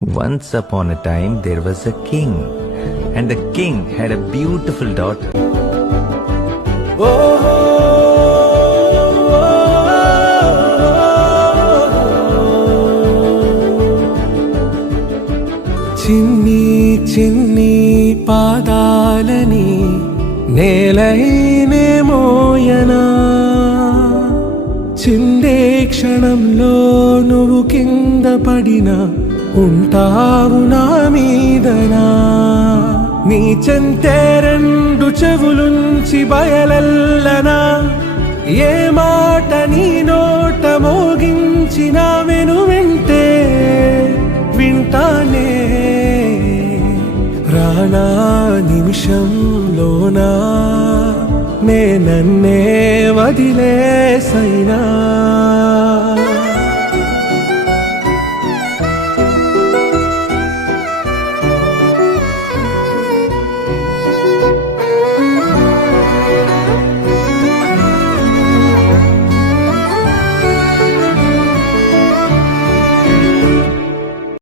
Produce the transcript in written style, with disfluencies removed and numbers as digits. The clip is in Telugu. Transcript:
Once upon a time, there was a king, and the king had a beautiful daughter. చిన్ని చిన్ని పాదాలని నేలైనే మోయనా చిందే క్షణంలో నువ్వు కింద పడినా ఉంటావు నా మీదనా నీ చెంతే రెండు చెవులుంచి బయలెల్లనా ఏ మాట నీ నోట మోగించిన వెను వింటే వింటానే రానా నిమిషంలోనా నే నన్నే వదిలేసైనా